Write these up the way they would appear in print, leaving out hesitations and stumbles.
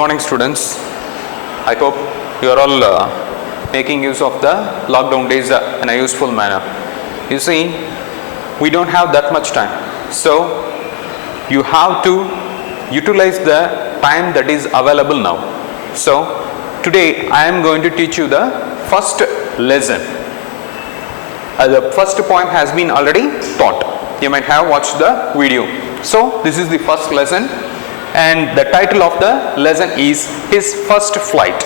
morning, students. I hope you are all making use of the lockdown days in a useful manner. You see, we don't have that much time, so you have to utilize the time that is available now. So today I am going to teach you the first lesson. The first point has been already taught. You might have watched the video. So this is the first lesson, and the title of the lesson is His First Flight.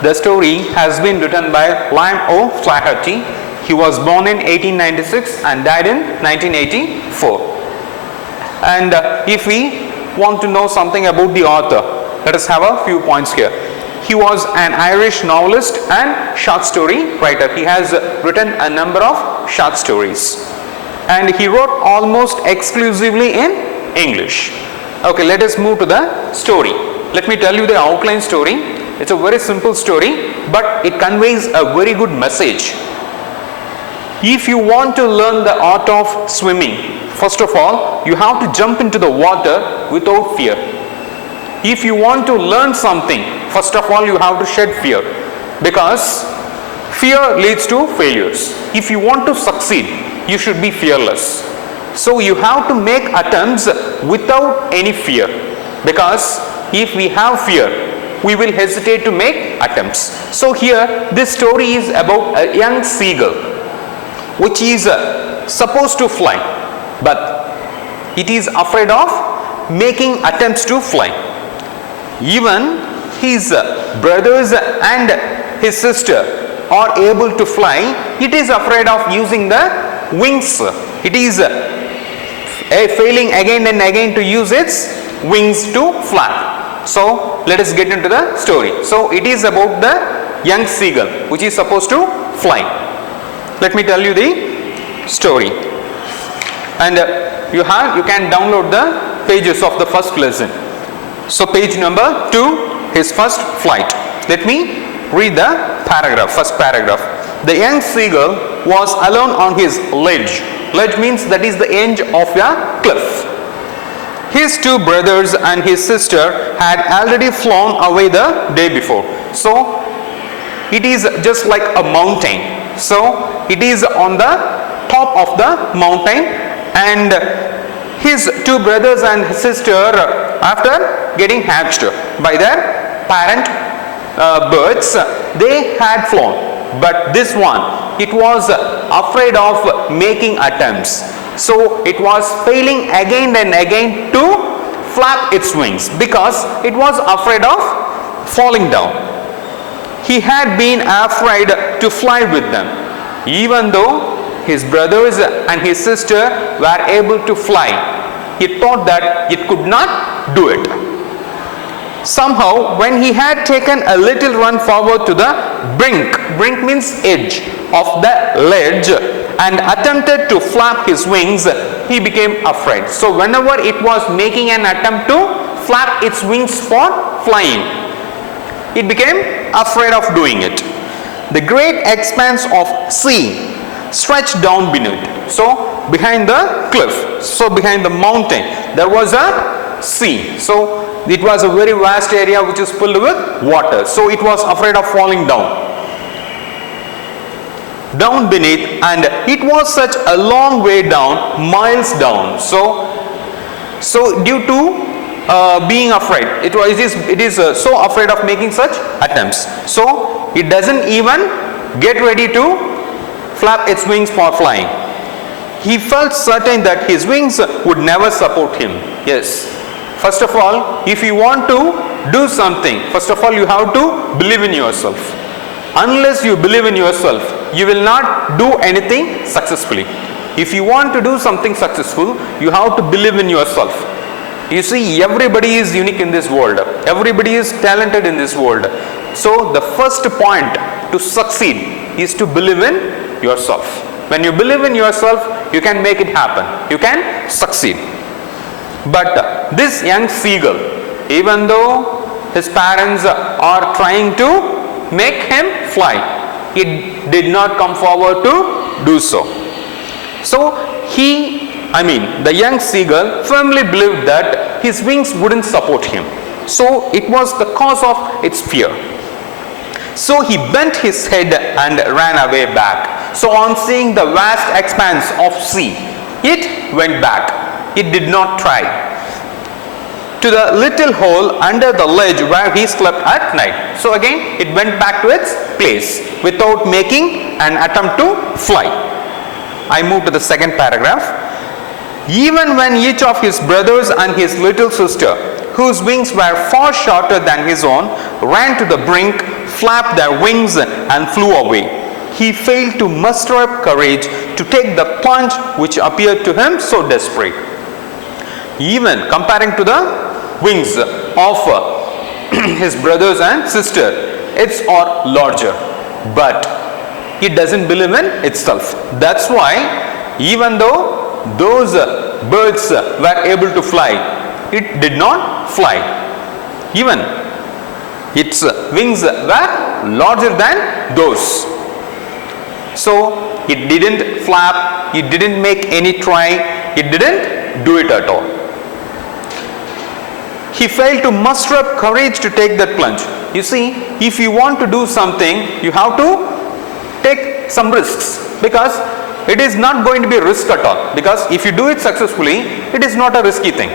The story has been written by William O'Flaherty. He was born in 1896 and died in 1984. And if we want to know something about the author, let us have a few points here. He was an Irish novelist and short story writer. He has written a number of short stories, and he wrote almost exclusively in English. Okay, let us move to the story. Let me tell you the outline story. It's a very simple story, but it conveys a very good message. If you want to learn the art of swimming, first of all, you have to jump into the water without fear. If you want to learn something, first of all, you have to shed fear, because fear leads to failures. If you want to succeed, you should be fearless. So you have to make attempts without any fear, because if we have fear, we will hesitate to make attempts. So here, this story is about a young seagull which is supposed to fly, but it is afraid of making attempts to fly. Even his brothers and his sister are able to fly. It is afraid of using the wings. It is failing again and again to use its wings to flap. So let us get into the story. So it is about the young seagull which is supposed to fly. Let me tell you the story, and you can download the pages of the first lesson. So page number 2, his first flight. Let me read the paragraph, first paragraph. The young seagull was alone on his ledge. Ledge means that is the edge of a cliff. His two brothers and his sister had already flown away the day before. So it is just like a mountain. So it is on the top of the mountain, and his two brothers and his sister, after getting hatched by their parent birds, they had flown. But this one, it was afraid of making attempts. So it was failing again and again to flap its wings, because it was afraid of falling down. He had been afraid to fly with them. Even though his brothers and his sister were able to fly, he thought that it could not do it. Somehow, when he had taken a little run forward to the brink means edge of the ledge, and attempted to flap his wings, he became afraid. So whenever it was making an attempt to flap its wings for flying, it became afraid of doing it. The great expanse of sea stretched down beneath. So behind the cliff, so behind the mountain, there was a sea. So it was a very vast area which is filled with water. So it was afraid of falling down beneath, and it was such a long way down, miles down. So due to being afraid, it is so afraid of making such attempts. So it doesn't even get ready to flap its wings for flying. He felt certain that his wings would never support him. Yes. First of all, if you want to do something, first of all you have to believe in yourself. Unless you believe in yourself, you will not do anything successfully. If you want to do something successful, you have to believe in yourself. You see, everybody is unique in this world. Everybody is talented in this world. So the first point to succeed is to believe in yourself. When you believe in yourself, you can make it happen. You can succeed. But this young seagull, even though his parents are trying to make him fly, he did not come forward to do so. So the young seagull firmly believed that his wings wouldn't support him. So it was the cause of its fear. So he bent his head and ran away back. So on seeing the vast expanse of sea, it went back. It did not try. To the little hole under the ledge where he slept at night. So again, it went back to its place without making an attempt to fly. I move to the second paragraph. Even when each of his brothers and his little sister, whose wings were far shorter than his own, ran to the brink, flapped their wings and flew away, he failed to muster up courage to take the plunge which appeared to him so desperate. Even comparing to the wings of his brothers and sister, it's are larger, but it doesn't believe in itself. That's why even though those birds were able to fly, it did not fly. Even its wings were larger than those. So it didn't flap, it didn't make any try, it didn't do it at all. He failed to muster up courage to take that plunge. You see, if you want to do something, you have to take some risks, because it is not going to be a risk at all. Because if you do it successfully, it is not a risky thing.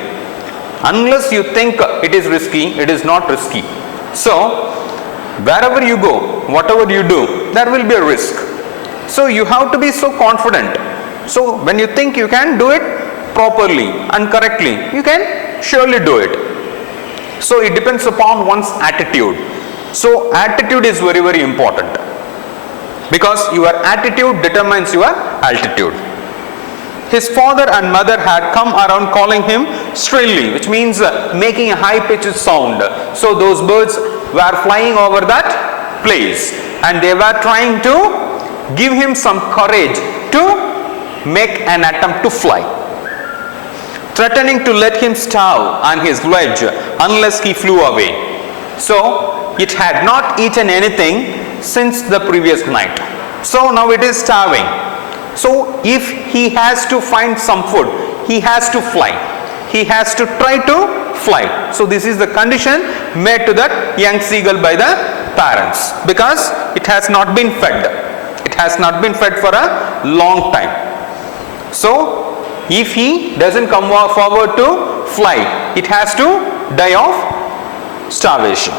Unless you think it is risky, it is not risky. So, wherever you go, whatever you do, there will be a risk. So, you have to be so confident. So, when you think you can do it properly and correctly, you can surely do it. So, it depends upon one's attitude. So, attitude is very, very important, because your attitude determines your altitude. His father and mother had come around calling him shrilly, which means making a high-pitched sound. So those birds were flying over that place, and they were trying to give him some courage to make an attempt to fly, threatening to let him starve on his ledge unless he flew away. So it had not eaten anything since the previous night. So now it is starving. So if he has to find some food, he has to fly. He has to try to fly. So this is the condition made to that young seagull by the parents, because it has not been fed. It has not been fed for a long time. So if he doesn't come forward to fly, it has to die of starvation.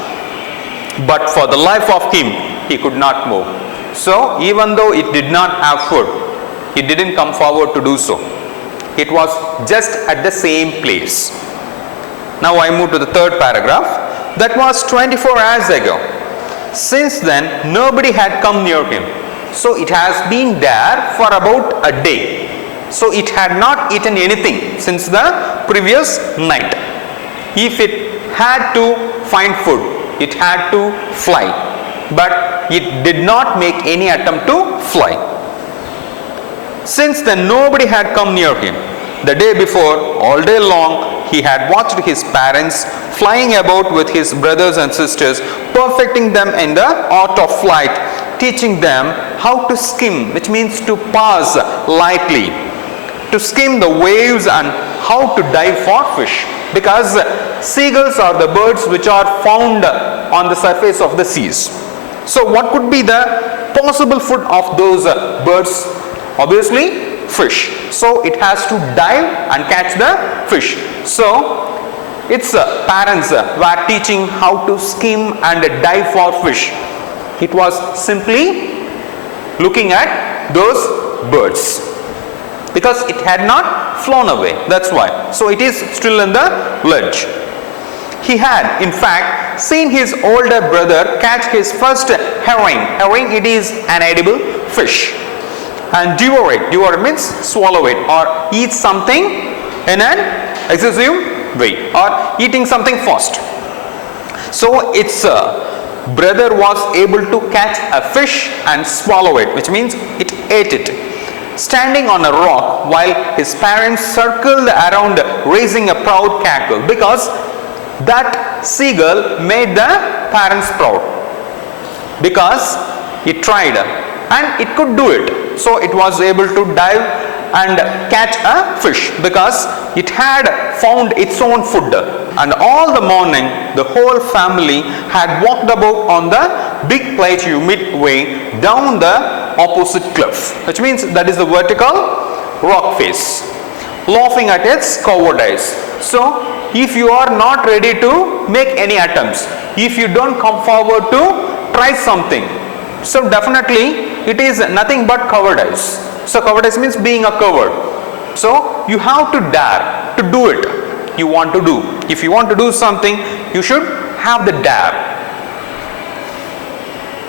But for the life of him, he could not move. So even though it did not have food, it didn't come forward to do so. It was just at the same place. Now I move to the third paragraph. That was 24 hours ago. Since then, nobody had come near him. So it has been there for about a day. So it had not eaten anything since the previous night. If it had to find food, it had to fly. But it did not make any attempt to fly. Since then, nobody had come near him. The day before, all day long, he had watched his parents flying about with his brothers and sisters, perfecting them in the art of flight, teaching them how to skim, which means to pass lightly, to skim the waves, and how to dive for fish. Because seagulls are the birds which are found on the surface of the seas. So what could be the possible food of those birds? Obviously fish. So it has to dive and catch the fish. So its parents were teaching how to skim and dive for fish. It was simply looking at those birds, because it had not flown away. That's why. So it is still in the ledge. He had in fact seen his older brother catch his first herring. Herring, it is an edible fish, and devour it. Devour means swallow it or eat something in an excessive way, or eating something fast. So its brother was able to catch a fish and swallow it, which means it ate it, standing on a rock while his parents circled around raising a proud cackle, because that seagull made the parents proud, because it tried and it could do it. So it was able to dive and catch a fish because it had found its own food. and all the morning the whole family had walked about on the big plateau midway down the opposite cliff, which means that is the vertical rock face, laughing at its cowardice. So if you are not ready to make any attempts, if you don't come forward to try something, so definitely it is nothing but cowardice. So cowardice means being a coward. So you have to dare to do it. You want to do. If you want to do something, you should have the dare.